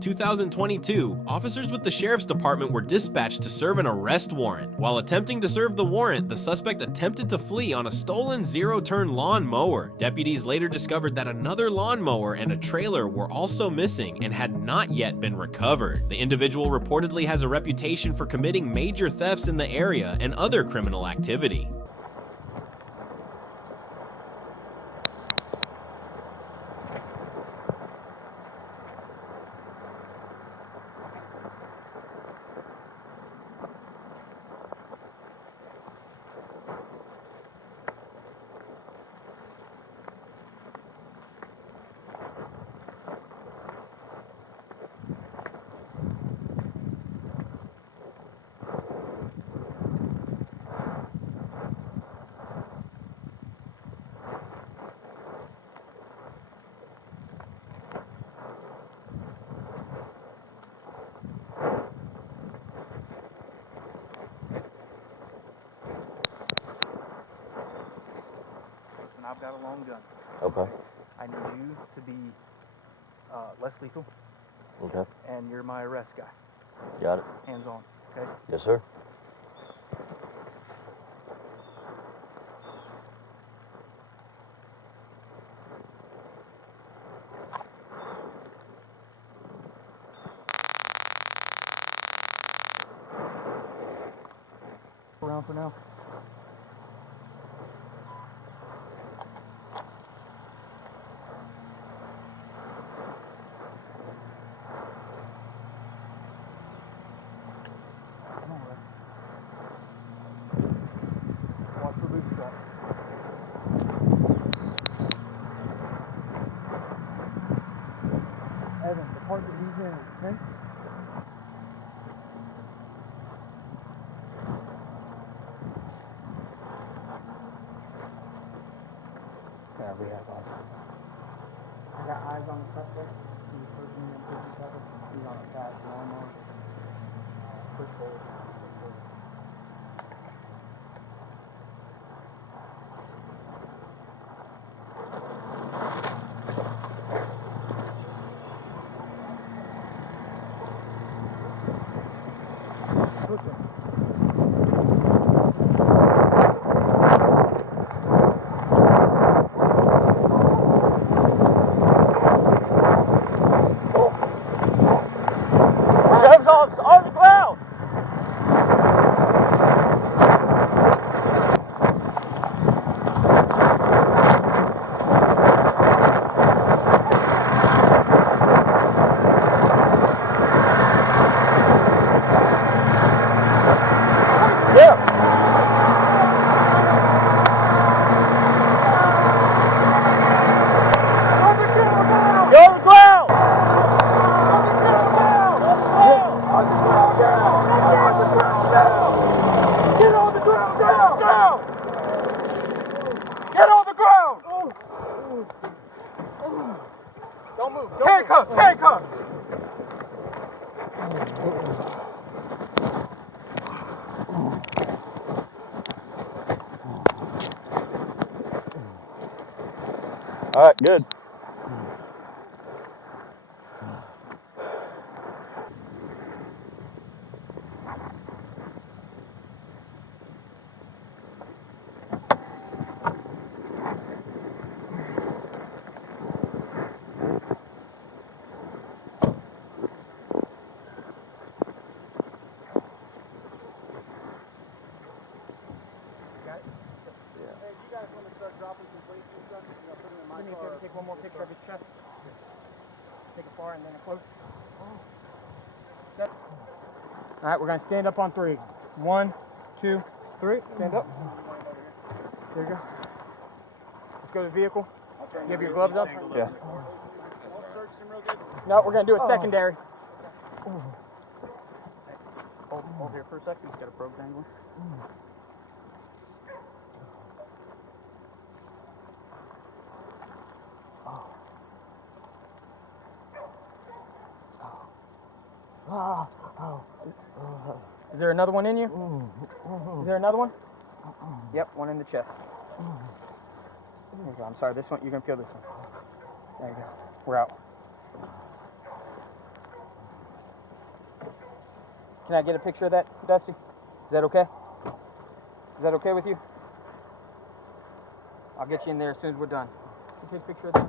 2022, officers with the Sheriff's Department were dispatched to serve an arrest warrant. While attempting to serve the warrant, the suspect attempted to flee on a stolen zero-turn lawnmower. Deputies later discovered that another lawnmower and a trailer were also missing and had not yet been recovered. The individual reportedly has a reputation for committing major thefts in the area and other criminal activity. I've got a long gun. Okay. I need you to be less lethal. Okay. And you're my arrest guy. Got it. Hands on, okay? Yes, sir. Around for now. Watch for booby trap. Evan, the part that he's in, okay? Yeah, we have eyes. I got eyes on the suspect. He's pushing and pushing cover. He's on a fast lawnmower. Push forward. On the ground! Yeah. Go on the ground! Get on the ground, down! Get on the ground! Don't move. Handcuffs, handcuffs! All right, good. Hey, you guys want to start dropping some plates and stuff? You know, put them in my car. Take one more picture of his chest. Take a far and then a close. All right, we're going to stand up on 3. 1, 2, 3. Stand up. There you go. Let's go to the vehicle. You have your gloves up? Yeah. No, we're going to do a secondary. Hold here for a second. He's got a probe dangling. Is there another one in you? Is there another one? Yep, one in the chest. There you go. I'm sorry, this one, you're going to feel this one. There you go. We're out. Can I get a picture of that, Dusty? Is that okay? Is that okay with you? I'll get you in there as soon as we're done. Can you take a picture of this?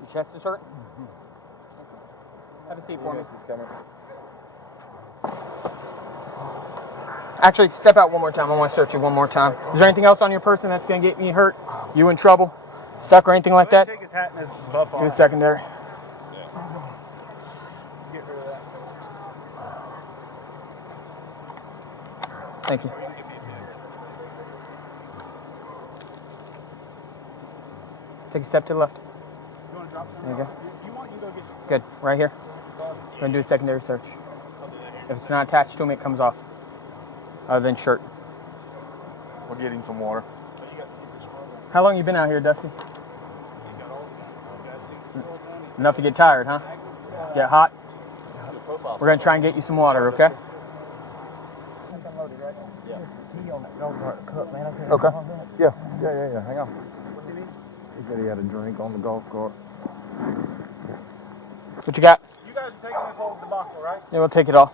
Your chest is hurt? Have a seat for me. Actually, step out one more time. I want to search you one more time. Is there anything else on your person that's going to get me hurt? You in trouble? Stuck or anything like that? Take his hat and his buff Do off. a secondary. Get rid of that. Thank you. Take a step to the left. You want to drop There you go. You want, you go get Good. Right here. We're going to do a secondary search. If it's not attached to him, it comes off. Other than shirt. We're getting some water. How long you been out here, Dusty? Enough to get tired, huh? Get hot? We're going to try and get you some water, okay? Okay. Yeah. Hang on. What's he need? He said he had a drink on the golf cart. What you got? You guys are taking this whole debacle, right? Yeah, we'll take it all.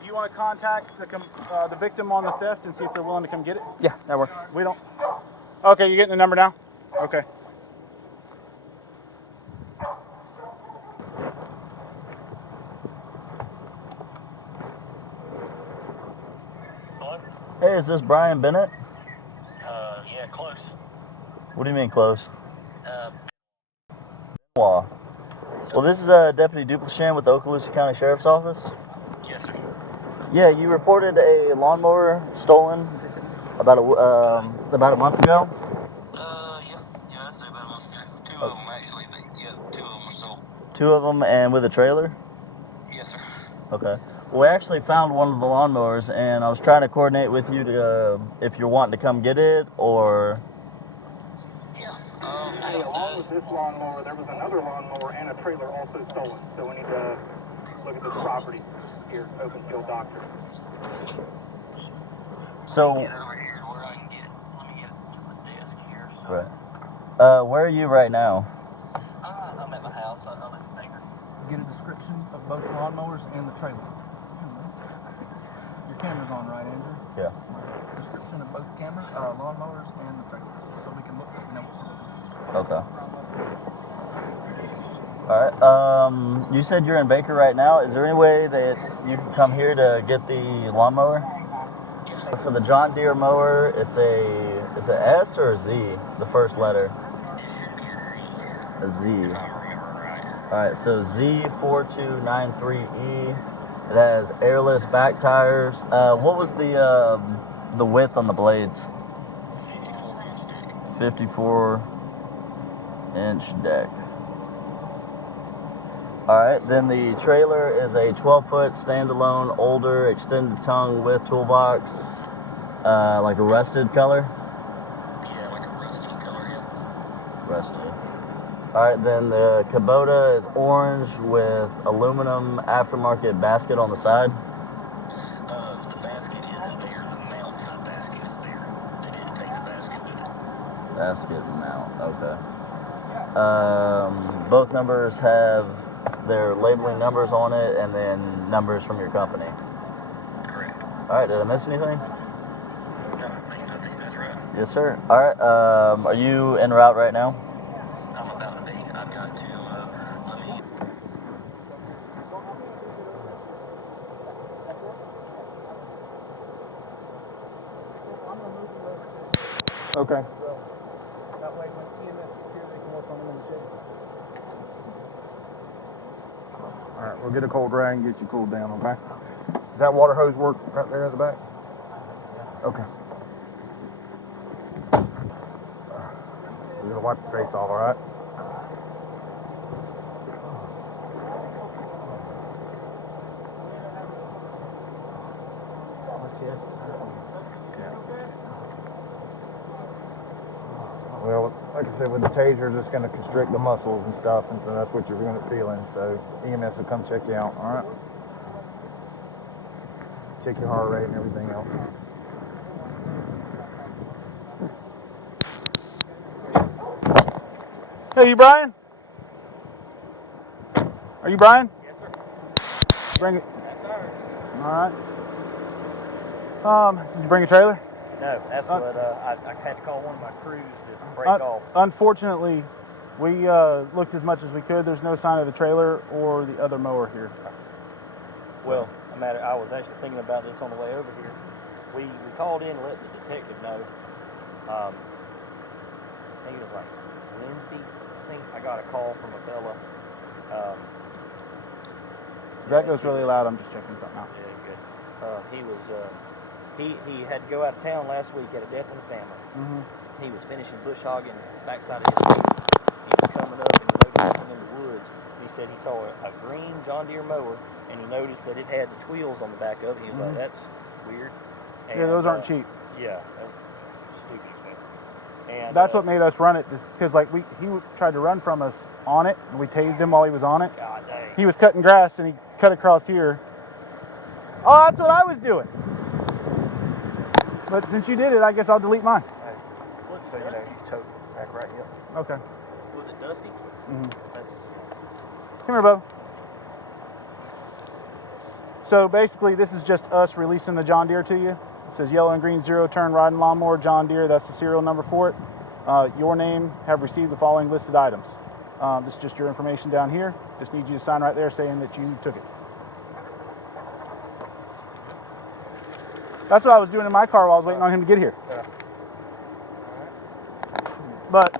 Do you want to contact the victim on the theft and see if they're willing to come get it? Yeah, that works. We don't. Okay, you're getting the number now? Okay. Hey, is this Brian Bennett? Yeah, close. What do you mean close? Uh, Well, this is Deputy Duplichan with the Okaloosa County Sheriff's Office. yes, sir. Yeah, you reported a lawnmower stolen about a month ago. Yeah, that's about a month. Two of them actually, but yeah, two of them are sold. Two of them, and with a trailer. Yes, sir. Okay. Well, we actually found one of the lawnmowers, and I was trying to coordinate with you to if you're wanting to come get it or. Yeah. Hey, along with this lawnmower, there was another lawnmower and a trailer also stolen. So we need to look at this property here, Open Field Doctor. So. Get it over here to where I can get it. Let me get it to the desk here. So. Right. Where are you right now? I'm at my house. I live in Baker. Get a description of both lawnmowers and the trailer. Your camera's on, right, Andrew? Yeah. Description of both lawnmowers and the trailer, so we can look. You know. Okay. All right. You said you're in Baker right now. Is there any way that you can come here to get the lawnmower? Yeah. For the John Deere mower, it's an S or a Z, the first letter? It should be a Z. A Z. If I remember right. All right, so Z4293E. It has airless back tires. What was the width on the blades? 54-inch dick. 54-inch deck. All right, then the trailer is a 12-foot standalone, older, extended tongue with toolbox, like a rusted color. Yeah, like a rusty color, yeah. Rusty. All right, then the Kubota is orange with aluminum aftermarket basket on the side. The basket isn't there. The mount for the basket is there. They didn't take the basket with it. Basket mount, okay. Both numbers have their labeling numbers on it and then numbers from your company. Correct. All right, did I miss anything? No, I think that's right. Yes, sir. All right, are you en route right now? I'm about to be. I've got to, let me... Okay. That way when EMS gets here, they can work on them in the shade. All right, we'll get a cold rag and get you cooled down, okay? Does that water hose work right there in the back? Okay. We're gonna wipe your face off, all right? Yeah. Well, like I said, with the tasers, it's going to constrict the muscles and stuff, and so that's what you're going to feel in. So EMS will come check you out. All right. Check your heart rate and everything else. Hey, you Brian? Are you Brian? Yes, sir. Bring it. That's ours. All right. Did you bring a trailer? No, that's what I had to call one of my crews to break off. Unfortunately, we looked as much as we could. There's no sign of the trailer or the other mower here. Well, I was actually thinking about this on the way over here. We called in and let the detective know. I think it was like Wednesday. I think I got a call from a fella. That goes really loud. I'm just checking something out. Yeah, good. He was he had to go out of town last week, had a death in the family. He was finishing bush hogging backside of his field. He was coming up and he noticed something in the woods. He said he saw a green John Deere mower and he noticed that it had the wheels on the back of it. He was like, "That's weird." And, Yeah, those aren't cheap. Yeah, that's stupid expensive. And that's what made us run it, because like he tried to run from us on it, and we tased him while he was on it. God dang. He was cutting grass and he cut across here. Oh, that's what I was doing. But since you did it, I guess I'll delete mine. So you know, he's towed back right here. Okay. Was it dusty? That's, Come here, Bo. So basically, this is just us releasing the John Deere to you. It says yellow and green zero-turn riding lawnmower, John Deere. That's the serial number for it. Your name, have received the following listed items. This is just your information down here. Just need you to sign right there saying that you took it. That's what I was doing in my car while I was waiting on him to get here. But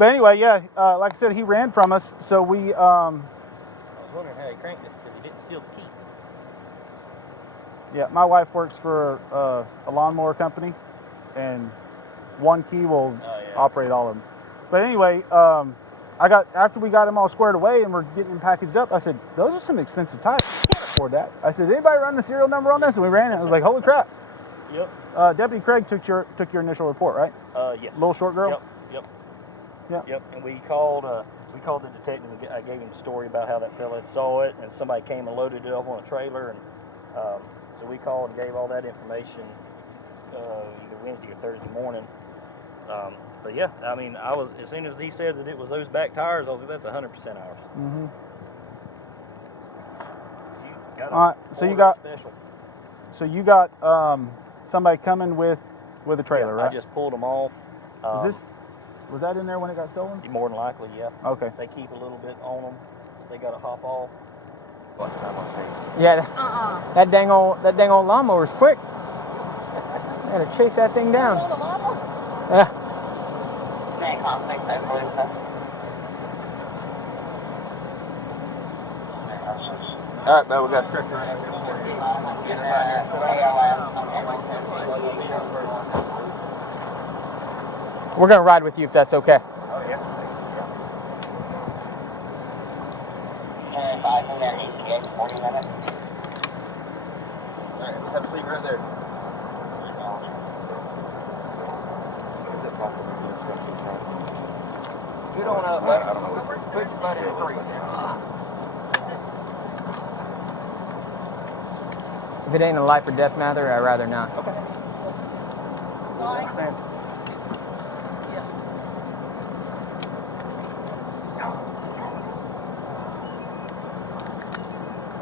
anyway, yeah, like I said, he ran from us, so we... I was wondering how he cranked it, because he didn't steal the key. Yeah, my wife works for a lawnmower company, and one key will operate all of them. But anyway, after we got him all squared away and we're getting him packaged up, I said, those are some expensive tires. I can't afford that. I said, anybody run the serial number on this? And we ran it. I was like, holy crap. Yep. Deputy Craig took your initial report, right? Yes. Little short girl? Yep. And we called the detective and I gave him the story about how that fella had saw it and somebody came and loaded it up on a trailer, and so we called and gave all that information either Wednesday or Thursday morning. But yeah, I mean, as soon as he said that it was those back tires, I was like, that's 100% ours. So you got somebody coming with a trailer, right? I just pulled them off. Was that in there when it got stolen? More than likely, yeah. Okay. They keep a little bit on them. They got to hop off. Yeah, that dang old lawnmower's quick. I had to chase that thing down. Yeah. All right, man, we got a truck around. We're gonna ride with you if that's okay. Oh, yeah. All right, let's have a seat right there. Is it possible to get instructions from? Scoot on up, buddy. I don't know what. Put your butt in the grease. If it ain't a life or death matter, I'd rather not. Okay. Stand.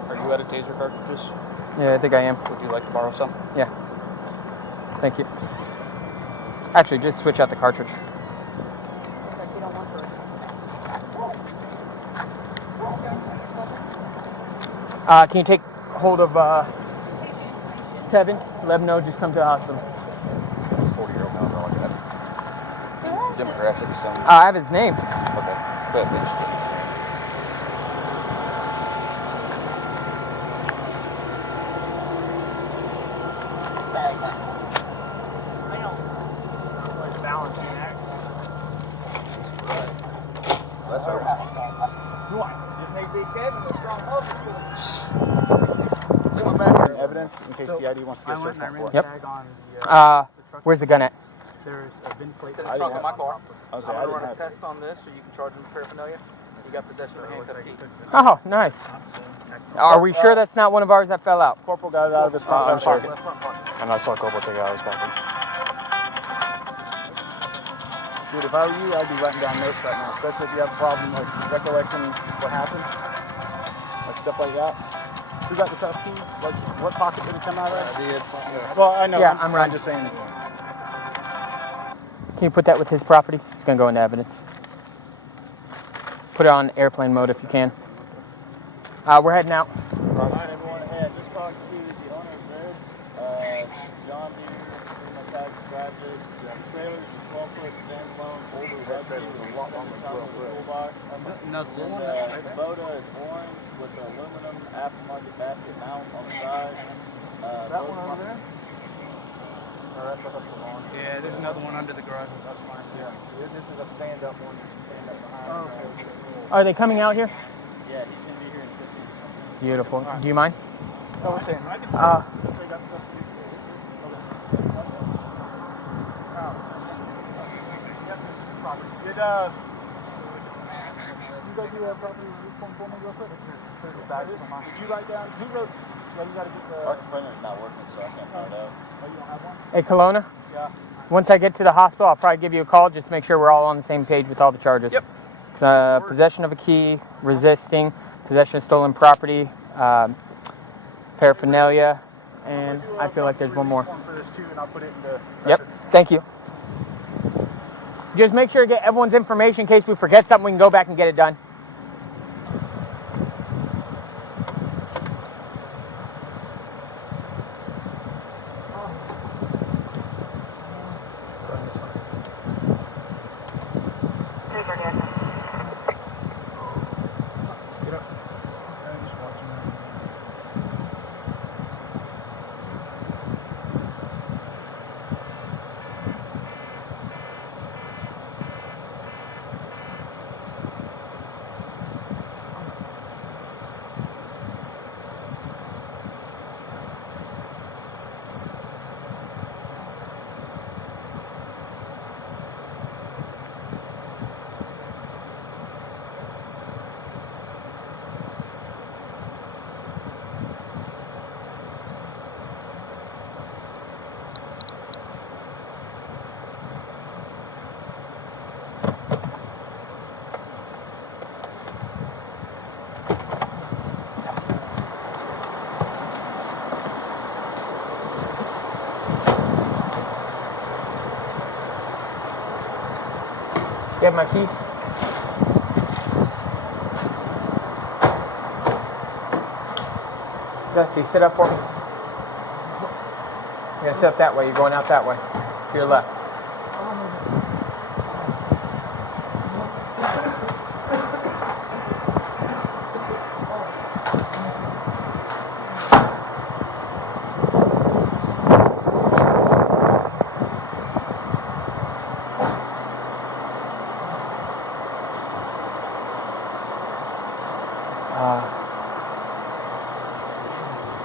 Are you out of taser cartridges? Yeah, I think I am. Would you like to borrow some? Yeah. Thank you. Actually, just switch out the cartridge. Can you take hold of Tevin? Let him know, just come to the hospital. 40-year-old now, I like that. Demographics. I have his name. Okay. Go ahead, finish it. That's all right. Going back in evidence in case CID wants to get a search warrant for it. Yep. Where's the gun at? There's a VIN plate. I didn't have my car. I was I'm saying, going to I run a didn't have test on this, so you can charge him with paraphernalia. You got possession of a handcuffed key. Oh, nice. Are we sure that's not one of ours that fell out? Corporal got it out of his front I'm sure. pocket. Front pocket. And I saw Corporal take it out of his pocket. Dude, if I were you, I'd be writing down notes right now, especially if you have a problem like recollecting what happened, like stuff like that. Who got the tough key? What pocket did it come out of? I did. Well, I know. Yeah, I'm just saying. Can you put that with his property? It's going to go into evidence. Put it on airplane mode if you can. We're heading out. All right, everyone. Hey, I just talked to the owner of this. John Deere, pretty much how he described it. The trailer is a 12-foot standalone, older rusty with a lot longer toolbox. And the Kubota is orange with the aluminum aftermarket basket mount on the side. That one over there? Yeah, there's another one under the garage. That's mine. Yeah. This is a stand-up one. Stand up behind. Okay. Are they coming out here? Yeah, he's going to be here in 15 minutes. Beautiful. Do you mind? Oh, we're saying. I can see they got stuff to do. Did you go do a property review form for me real quick? Did you write down? Who wrote? Well, you got to get the. Our printer's not working, so I can't print it out. Oh, you don't have one? Hey, Kelowna? Yeah. Once I get to the hospital, I'll probably give you a call just to make sure we're all on the same page with all the charges. Yep. Possession of a key, resisting, possession of stolen property, paraphernalia, and I feel like there's one more. For this too, and I'll put it into Yep. Thank you. Just make sure to get everyone's information in case we forget something. We can go back and get it done. You have my keys? Dusty, sit up for me. You're gonna sit up that way. You're going out that way. To your left.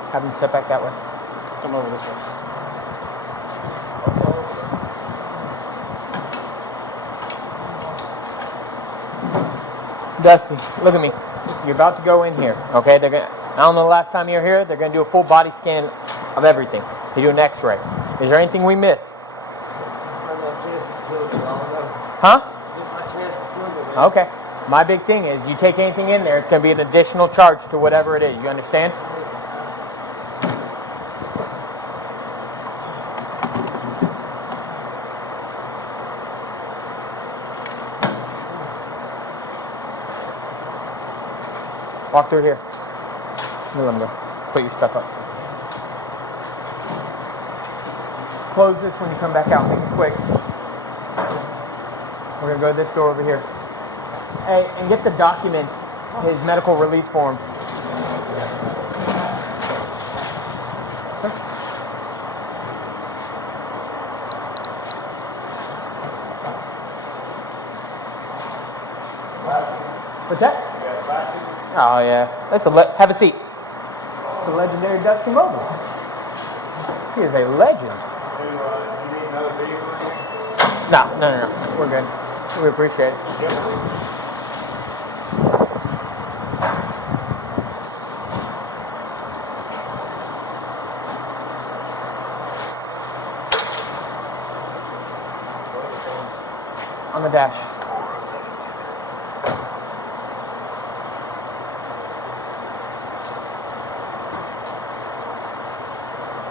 Have him step back that way. Come over this way. Dusty, look at me. You're about to go in here, okay? They're gonna. I don't know the last time you were here. They're gonna do a full body scan of everything. They do an X-ray. Is there anything we missed? Huh? Okay. My big thing is, you take anything in there, it's gonna be an additional charge to whatever it is. You understand? Walk through here. Let him go. Put your stuff up. Close this when you come back out. Make it quick. We're going to go to this door over here. Hey, and get the documents, his medical release forms. What's that? Oh yeah, that's have a seat. The legendary Dusty Mobile. He is a legend. You need another vehicle? No, we're good. We appreciate it. On the dash.